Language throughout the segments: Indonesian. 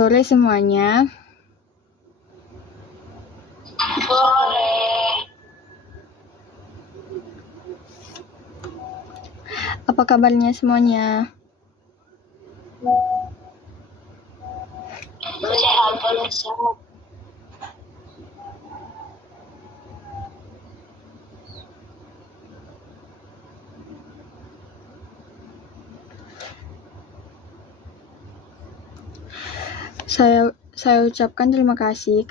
Sore semuanya. Sore. Apa kabarnya semuanya? Sehat, belum sehat. Saya ucapkan terima kasih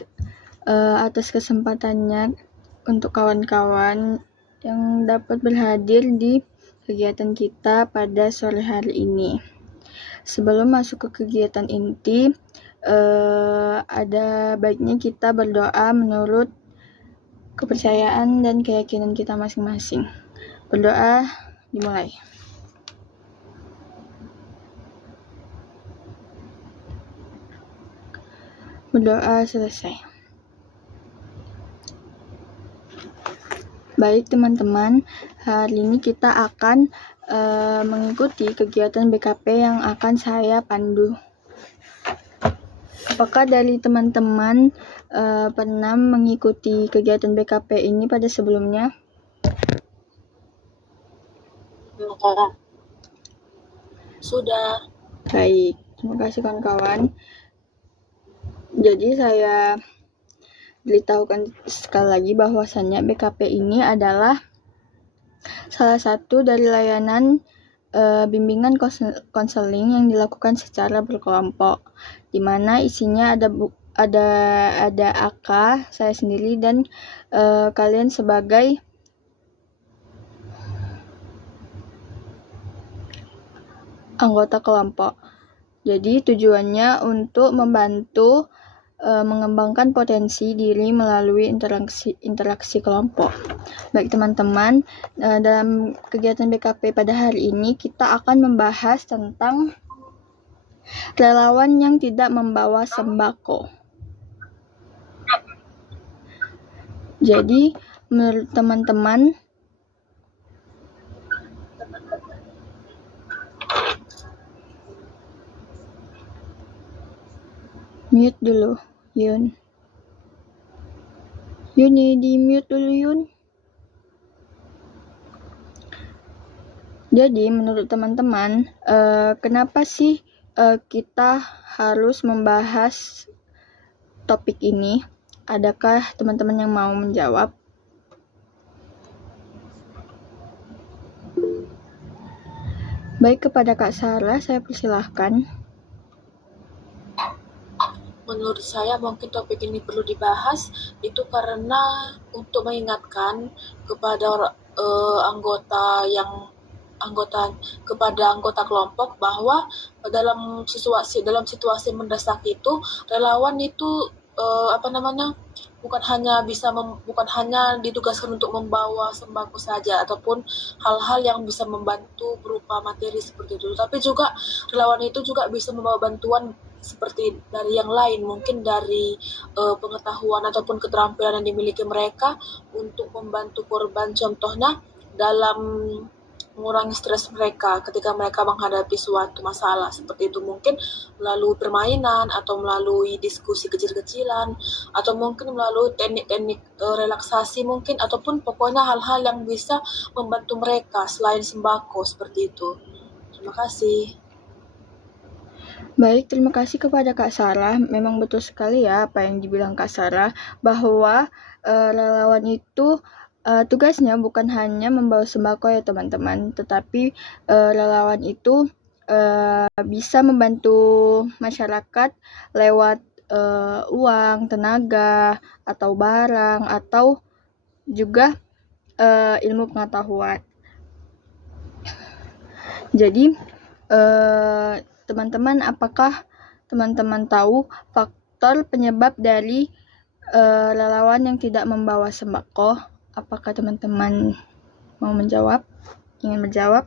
atas kesempatannya untuk kawan-kawan yang dapat berhadir di kegiatan kita pada sore hari ini. Sebelum masuk ke kegiatan inti, ada baiknya kita berdoa menurut kepercayaan dan keyakinan kita masing-masing. Berdoa dimulai. Berdoa selesai. Baik teman-teman, hari ini kita akan mengikuti kegiatan BKP yang akan saya pandu. Apakah dari teman-teman pernah mengikuti kegiatan BKP ini pada sebelumnya? Sudah. Baik, terima kasih kawan-kawan. Jadi saya beritahukan sekali lagi bahwasannya BKP ini adalah salah satu dari layanan bimbingan konseling yang dilakukan secara berkelompok, di mana isinya ada AK, saya sendiri, dan kalian sebagai anggota kelompok. Jadi tujuannya untuk membantu mengembangkan potensi diri melalui interaksi kelompok. Baik teman-teman, dalam kegiatan BKP pada hari ini kita akan membahas tentang relawan yang tidak membawa sembako. Jadi menurut teman-teman, mute dulu, Yun. Di mute dulu, Yun. Jadi menurut teman-teman, kenapa sih kita harus membahas topik ini? Adakah teman-teman yang mau menjawab? Baik, kepada Kak Sarah, saya persilahkan. Menurut saya mungkin topik ini perlu dibahas itu karena untuk mengingatkan kepada anggota kelompok bahwa dalam situasi mendesak itu relawan itu bukan hanya ditugaskan untuk membawa sembako saja ataupun hal-hal yang bisa membantu berupa materi seperti itu, tapi juga relawan itu juga bisa membawa bantuan seperti dari yang lain, mungkin dari pengetahuan ataupun keterampilan yang dimiliki mereka untuk membantu korban, contohnya dalam mengurangi stres mereka ketika mereka menghadapi suatu masalah seperti itu, mungkin melalui permainan atau melalui diskusi kecil-kecilan atau mungkin melalui teknik-teknik relaksasi mungkin, ataupun pokoknya hal-hal yang bisa membantu mereka selain sembako seperti itu. Terima kasih. Baik, terima kasih kepada Kak Sarah. Memang betul sekali ya apa yang dibilang Kak Sarah, bahwa relawan itu tugasnya bukan hanya membawa sembako ya teman-teman, tetapi relawan itu bisa membantu masyarakat lewat uang, tenaga, atau barang, atau juga ilmu pengetahuan. Jadi teman-teman, apakah teman-teman tahu faktor penyebab dari relawan yang tidak membawa sembako? Apakah teman-teman mau menjawab? Ingin menjawab?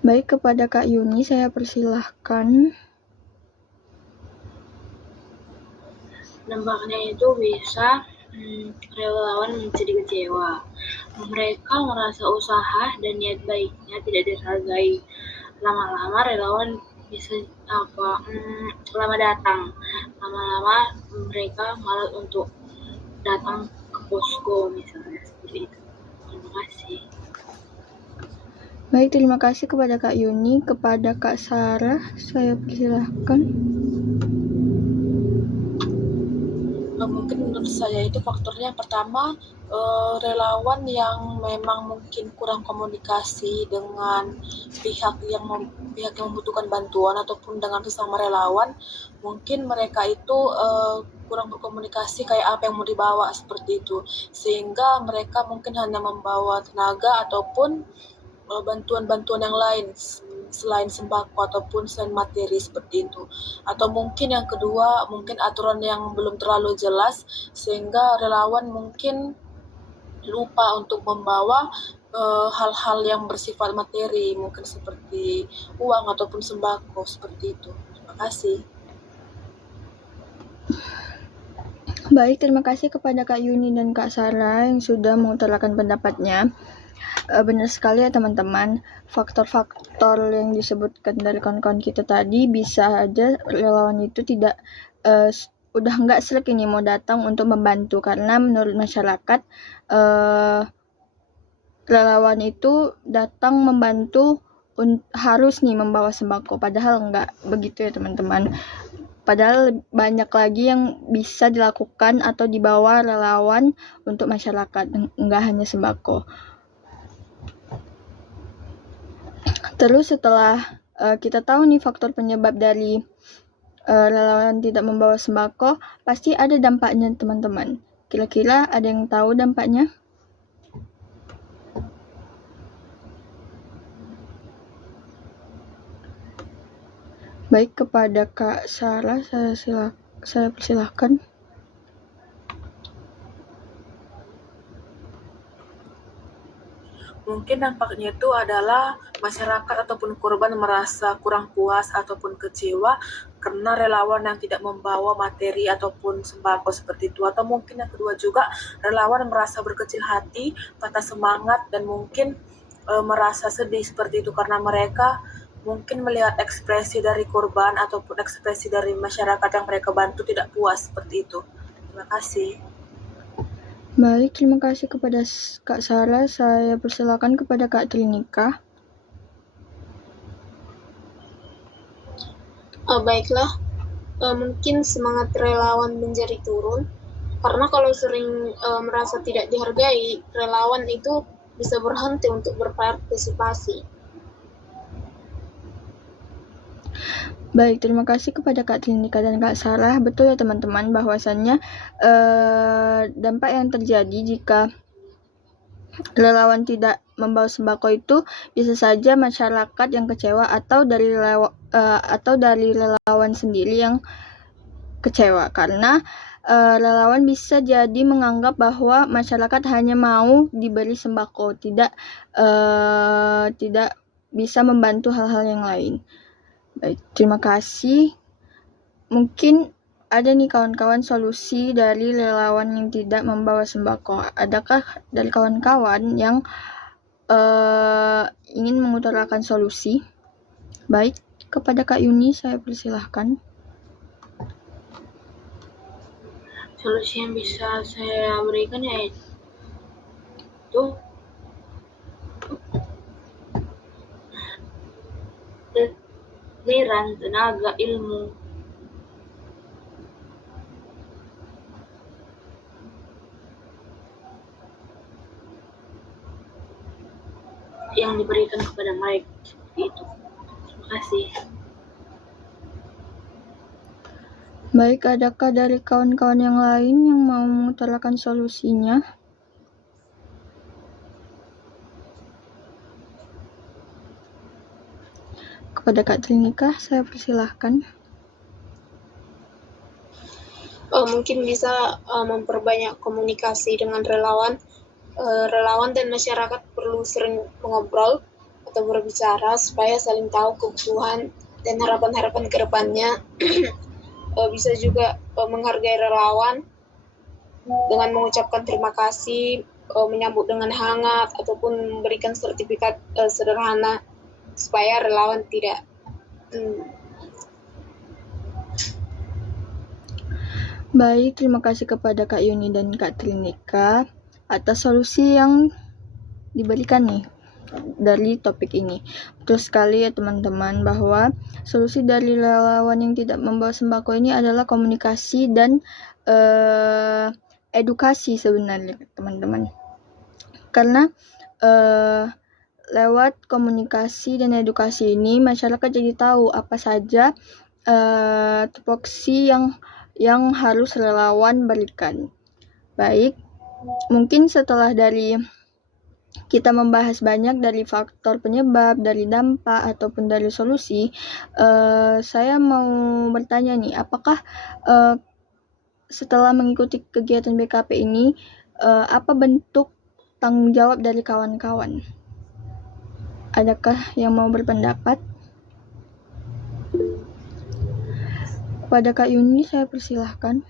Baik, kepada Kak Yuni saya persilahkan. Nampaknya itu bisa Relawan menjadi kecewa. Mereka merasa usaha dan niat baiknya tidak dihargai. Lama-lama relawan bisa lama datang. Lama-lama mereka malas untuk datang ke posko misalnya seperti itu. Terima kasih. Baik, terima kasih kepada Kak Yuni. Kepada Kak Sarah, saya persilahkan. Mungkin menurut saya itu faktornya yang pertama, relawan yang memang mungkin kurang komunikasi dengan pihak yang membutuhkan bantuan ataupun dengan sesama relawan. Mungkin mereka itu kurang berkomunikasi kayak apa yang mau dibawa seperti itu, sehingga mereka mungkin hanya membawa tenaga ataupun bantuan-bantuan yang lain selain sembako ataupun selain materi seperti itu. Atau mungkin yang kedua, mungkin aturan yang belum terlalu jelas sehingga relawan mungkin lupa untuk membawa hal-hal yang bersifat materi, mungkin seperti uang ataupun sembako seperti itu. Terima kasih. Baik, terima kasih kepada Kak Yuni dan Kak Sarah yang sudah mengutarakan pendapatnya. Benar sekali ya teman-teman, faktor-faktor yang disebutkan dari kawan-kawan kita tadi bisa aja relawan itu tidak udah nggak selek ini mau datang untuk membantu, karena menurut masyarakat relawan itu datang membantu harus nih membawa sembako, padahal nggak begitu ya teman-teman. Padahal banyak lagi yang bisa dilakukan atau dibawa relawan untuk masyarakat, nggak hanya sembako. Terus setelah kita tahu nih faktor penyebab dari relawan tidak membawa sembako, pasti ada dampaknya teman-teman. Kira-kira ada yang tahu dampaknya? Baik, kepada Kak Sarah saya persilahkan. Mungkin dampaknya itu adalah masyarakat ataupun korban merasa kurang puas ataupun kecewa karena relawan yang tidak membawa materi ataupun sembako seperti itu. Atau mungkin yang kedua juga, relawan merasa berkecil hati, patah semangat, dan mungkin merasa sedih seperti itu karena mereka mungkin melihat ekspresi dari korban ataupun ekspresi dari masyarakat yang mereka bantu tidak puas seperti itu. Terima kasih. Baik, terima kasih kepada Kak Sarah. Saya persilakan kepada Kak Trinika. Baiklah, mungkin semangat relawan menjadi turun, karena kalau sering merasa tidak dihargai, relawan itu bisa berhenti untuk berpartisipasi. Baik, terima kasih kepada Kak Trinika dan Kak Sarah. Betul ya teman-teman, bahwasannya dampak yang terjadi jika relawan tidak membawa sembako itu bisa saja masyarakat yang kecewa atau dari relawan sendiri yang kecewa, karena relawan bisa jadi menganggap bahwa masyarakat hanya mau diberi sembako, tidak bisa membantu hal-hal yang lain. Baik, terima kasih. Mungkin ada nih kawan-kawan solusi dari relawan yang tidak membawa sembako. Adakah dari kawan-kawan yang ingin mengutarakan solusi? Baik, kepada Kak Yuni saya persilahkan. Solusi yang bisa saya berikan yaitu aliran tenaga ilmu yang diberikan kepada mereka itu. Terima kasih. Baik, adakah dari kawan-kawan yang lain yang mau mengutarakan solusinya? Kepada Kak Trinika, saya persilahkan. Mungkin bisa memperbanyak komunikasi dengan relawan. Relawan dan masyarakat perlu sering mengobrol atau berbicara supaya saling tahu kebutuhan dan harapan-harapan ke depannya. Bisa juga menghargai relawan dengan mengucapkan terima kasih, menyambut dengan hangat, ataupun memberikan sertifikat sederhana supaya relawan tidak Baik, terima kasih kepada Kak Yuni dan Kak Trinika atas solusi yang diberikan nih dari topik ini. Betul sekali ya teman-teman bahwa solusi dari relawan yang tidak membawa sembako ini adalah komunikasi dan edukasi sebenarnya teman-teman. Karena lewat komunikasi dan edukasi ini masyarakat jadi tahu apa saja tupoksi yang harus relawan berikan. Baik, mungkin setelah dari kita membahas banyak dari faktor penyebab, dari dampak, ataupun dari solusi, saya mau bertanya nih, apakah setelah mengikuti kegiatan BKP ini, apa bentuk tanggung jawab dari kawan-kawan? Adakah yang mau berpendapat? Kepada Kak Yuni saya persilahkan.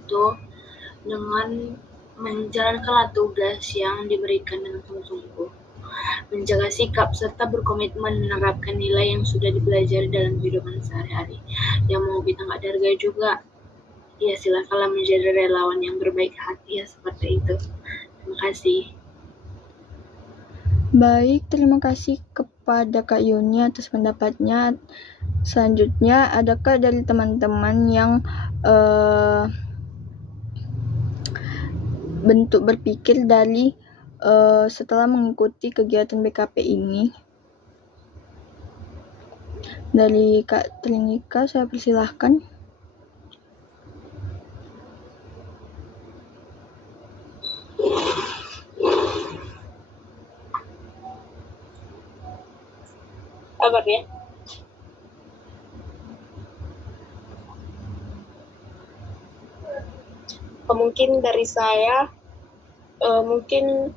Itu dengan menjalankan tugas yang diberikan dengan sungguh-sungguh, menjaga sikap serta berkomitmen menerapkan nilai yang sudah dipelajari dalam kehidupan sehari-hari. Yang mau kita nggak hargai juga, ya silakanlah menjadi relawan yang berbaik hati ya seperti itu. Terima kasih. Baik, terima kasih kepada Kak Yuni atas pendapatnya. Selanjutnya, adakah dari teman-teman yang bentuk berpikir dari setelah mengikuti kegiatan BKP ini? Dari Kak Trinika, saya persilahkan. Sabar ya. Mungkin dari saya, mungkin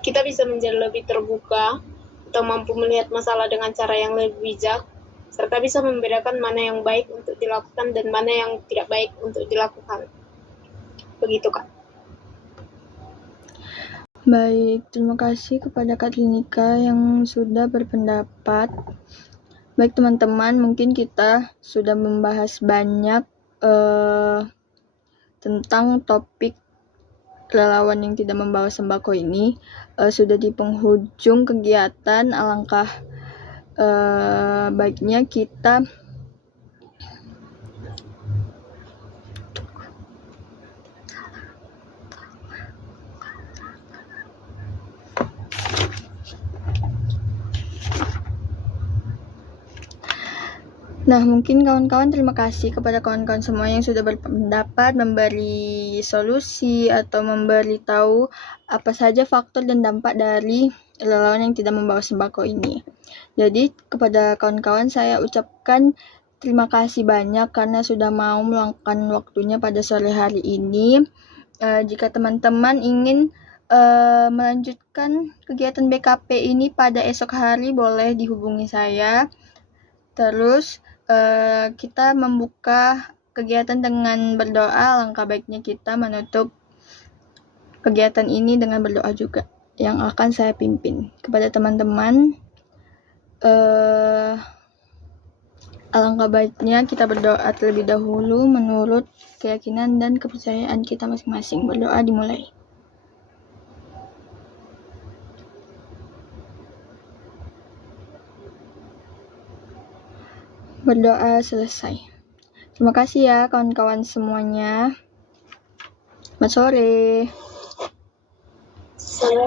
kita bisa menjadi lebih terbuka atau mampu melihat masalah dengan cara yang lebih bijak, serta bisa membedakan mana yang baik untuk dilakukan dan mana yang tidak baik untuk dilakukan. Begitu, Kak. Baik, terima kasih kepada Kak Trinika yang sudah berpendapat. Baik teman-teman, mungkin kita sudah membahas banyak tentang topik relawan yang tidak membawa sembako ini. Sudah di penghujung kegiatan, alangkah baiknya kita Nah, mungkin kawan-kawan terima kasih kepada kawan-kawan semua yang sudah berpendapat, memberi solusi atau memberitahu apa saja faktor dan dampak dari relawan yang tidak membawa sembako ini. Jadi, kepada kawan-kawan saya ucapkan terima kasih banyak karena sudah mau meluangkan waktunya pada sore hari ini. Jika teman-teman ingin melanjutkan kegiatan BKP ini pada esok hari, boleh dihubungi saya. Terus kita membuka kegiatan dengan berdoa. Langkah baiknya kita menutup kegiatan ini dengan berdoa juga yang akan saya pimpin. Kepada teman-teman, alangkah baiknya kita berdoa terlebih dahulu menurut keyakinan dan kepercayaan kita masing-masing. Berdoa dimulai. Berdoa selesai. Terima kasih ya kawan-kawan semuanya. Selamat sore. Selamat